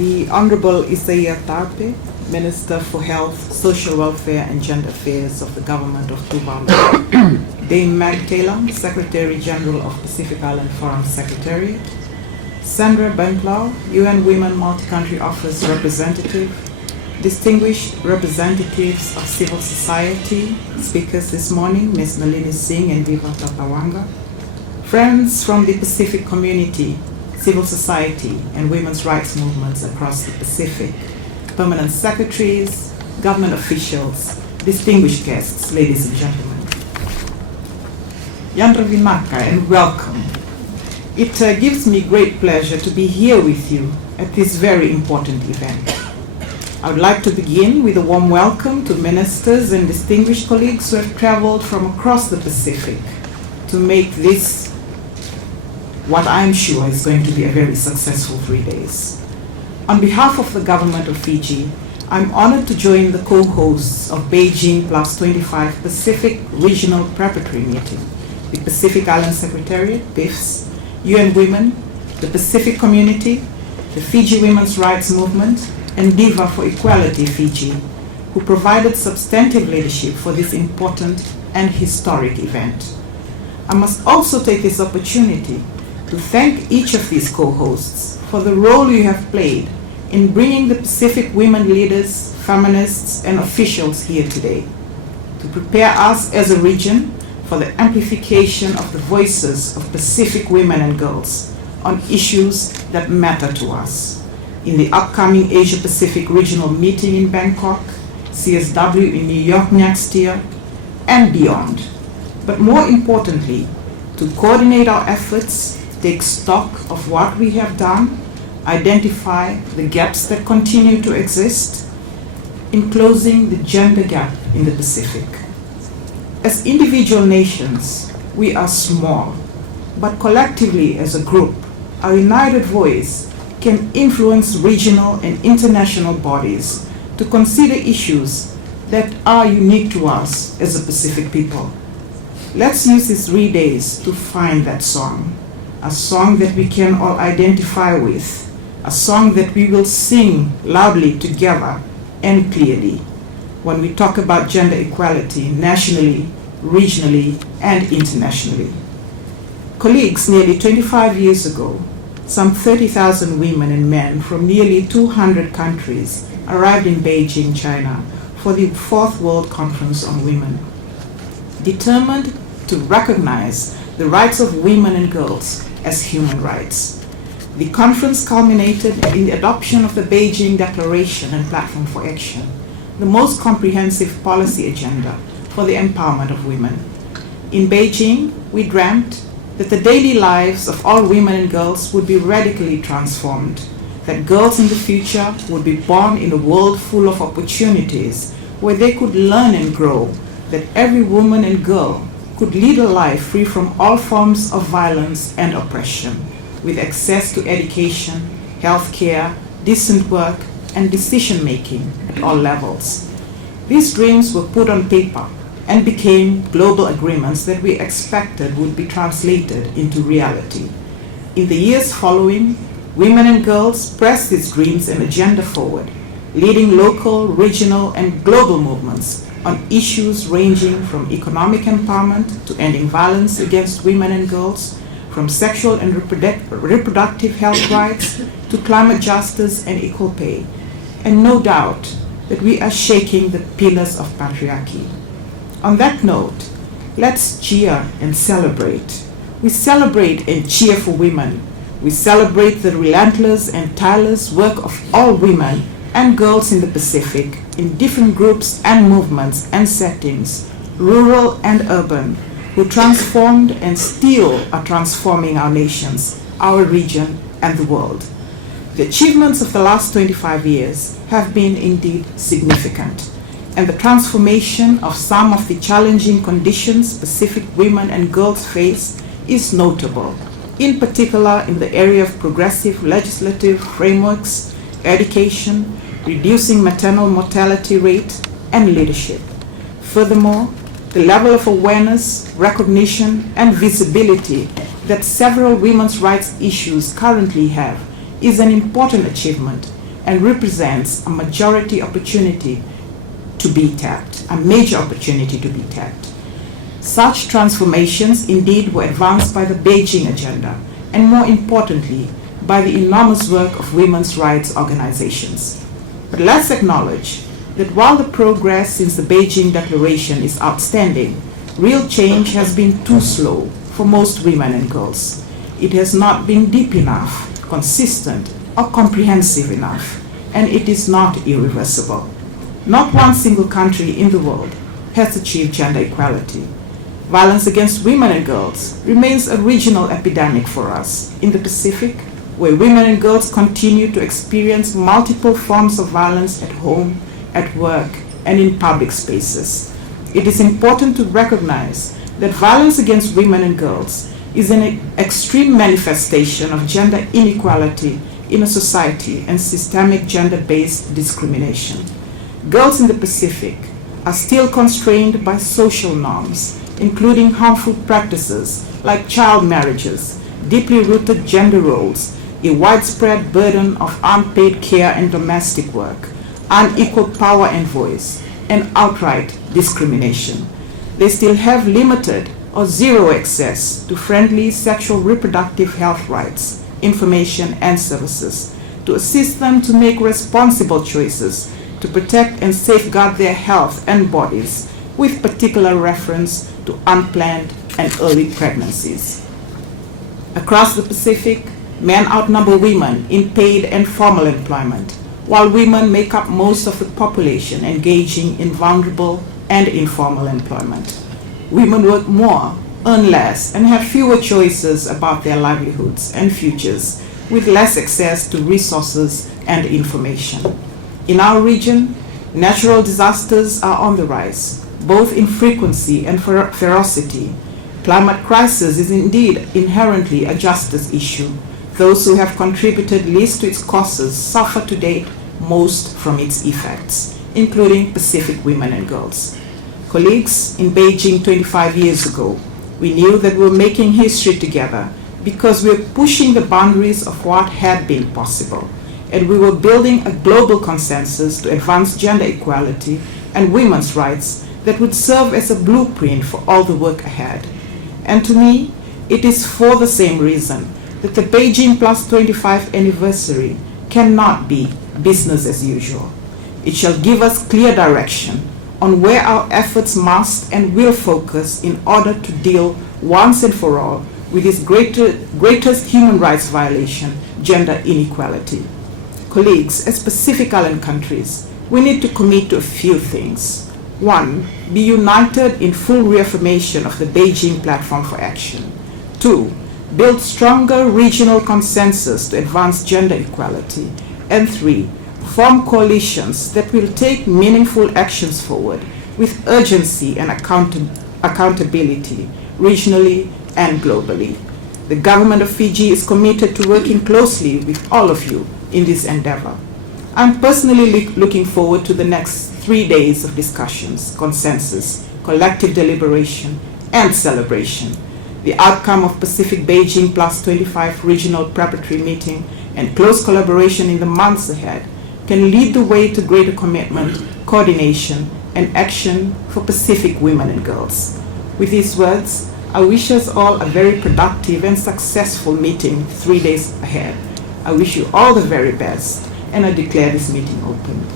The Honorable Isaiah Tarpe, Minister for Health, Social Welfare and Gender Affairs of the Government of Tuvalu. Dame Meg Taylor, Secretary General of Pacific Island Forum Secretariat. Sandra Benklau, UN Women Multi-Country Office Representative. Distinguished representatives of civil society, speakers this morning, Ms. Nalini Singh and Viva Tatawanga. Friends from the Pacific community, civil society, and women's rights movements across the Pacific, permanent secretaries, government officials, distinguished guests, ladies and gentlemen. Yandra Vuniwaqa, and welcome. It gives me great pleasure to be here with you at this very important event. I would like to begin with a warm welcome to ministers and distinguished colleagues who have traveled from across the Pacific to make this what I'm sure is going to be a very successful 3 days. On behalf of the government of Fiji, I'm honored to join the co-hosts of Beijing Plus 25 Pacific Regional Preparatory Meeting, the Pacific Island Secretariat, PIFS, UN Women, the Pacific Community, the Fiji Women's Rights Movement, and DIVA for Equality Fiji, who provided substantive leadership for this important and historic event. I must also take this opportunity to thank each of these co-hosts for the role you have played in bringing the Pacific women leaders, feminists, and officials here today to prepare us as a region for the amplification of the voices of Pacific women and girls on issues that matter to us in the upcoming Asia-Pacific Regional Meeting in Bangkok, CSW in New York next year, and beyond. But more importantly, to coordinate our efforts, take stock of what we have done, identify the gaps that continue to exist, in closing the gender gap in the Pacific. As individual nations, we are small, but collectively as a group, our united voice can influence regional and international bodies to consider issues that are unique to us as a Pacific people. Let's use these 3 days to find that song, a song that we can all identify with, a song that we will sing loudly together and clearly when we talk about gender equality nationally, regionally, and internationally. Colleagues, nearly 25 years ago, some 30,000 women and men from nearly 200 countries arrived in Beijing, China, for the 4th World Conference on Women. Determined to recognize the rights of women and girls as human rights, the conference culminated in the adoption of the Beijing Declaration and Platform for Action, the most comprehensive policy agenda for the empowerment of women. In Beijing, we dreamt that the daily lives of all women and girls would be radically transformed, that girls in the future would be born in a world full of opportunities where they could learn and grow, that every woman and girl could lead a life free from all forms of violence and oppression, with access to education, health care, decent work, and decision-making at all levels. These dreams were put on paper and became global agreements that we expected would be translated into reality. In the years following, women and girls pressed these dreams and agenda forward, leading local, regional, and global movements on issues ranging from economic empowerment to ending violence against women and girls, from sexual and reproductive health rights to climate justice and equal pay. And no doubt that we are shaking the pillars of patriarchy. On that note, let's cheer and celebrate. We celebrate and cheer for women. We celebrate the relentless and tireless work of all women and girls in the Pacific, in different groups and movements and settings, rural and urban, who transformed and still are transforming our nations, our region, and the world. The achievements of the last 25 years have been indeed significant, and the transformation of some of the challenging conditions Pacific women and girls face is notable, in particular in the area of progressive legislative frameworks, education, reducing maternal mortality rate, and leadership. Furthermore, the level of awareness, recognition, and visibility that several women's rights issues currently have is an important achievement, and represents a major opportunity to be tapped. Such transformations indeed were advanced by the Beijing agenda, and more importantly, by the enormous work of women's rights organizations. But let's acknowledge that while the progress since the Beijing Declaration is outstanding, real change has been too slow for most women and girls. It has not been deep enough, consistent, or comprehensive enough, and it is not irreversible. Not one single country in the world has achieved gender equality. Violence against women and girls remains a regional epidemic for us in the Pacific, where women and girls continue to experience multiple forms of violence at home, at work, and in public spaces. It is important to recognize that violence against women and girls is an extreme manifestation of gender inequality in a society and systemic gender-based discrimination. Girls in the Pacific are still constrained by social norms, including harmful practices like child marriages, deeply rooted gender roles, a widespread burden of unpaid care and domestic work, unequal power and voice, and outright discrimination. They still have limited or zero access to friendly sexual reproductive health rights, information, and services to assist them to make responsible choices to protect and safeguard their health and bodies, with particular reference to unplanned and early pregnancies. Across the Pacific, men outnumber women in paid and formal employment, while women make up most of the population engaging in vulnerable and informal employment. Women work more, earn less, and have fewer choices about their livelihoods and futures, with less access to resources and information. In our region, natural disasters are on the rise, both in frequency and ferocity. Climate crisis is indeed inherently a justice issue. Those who have contributed least to its causes suffer to date most from its effects, including Pacific women and girls. Colleagues, in Beijing 25 years ago, we knew that we were making history together because we were pushing the boundaries of what had been possible, and we were building a global consensus to advance gender equality and women's rights that would serve as a blueprint for all the work ahead. And to me, it is for the same reason that the Beijing Plus 25 anniversary cannot be business as usual. It shall give us clear direction on where our efforts must and will focus in order to deal once and for all with this greatest human rights violation, gender inequality. Colleagues, as Pacific Island countries, we need to commit to a few things. 1. Be united in full reaffirmation of the Beijing Platform for Action. 2. Build stronger regional consensus to advance gender equality. And 3. Form coalitions that will take meaningful actions forward with urgency and accountability, regionally and globally. The government of Fiji is committed to working closely with all of you in this endeavor. I'm personally looking forward to the next 3 days of discussions, consensus, collective deliberation, and celebration. The outcome of Pacific Beijing Plus 25 Regional Preparatory Meeting and close collaboration in the months ahead can lead the way to greater commitment, coordination, and action for Pacific women and girls. With these words, I wish us all a very productive and successful meeting 3 days ahead. I wish you all the very best, and I declare this meeting open.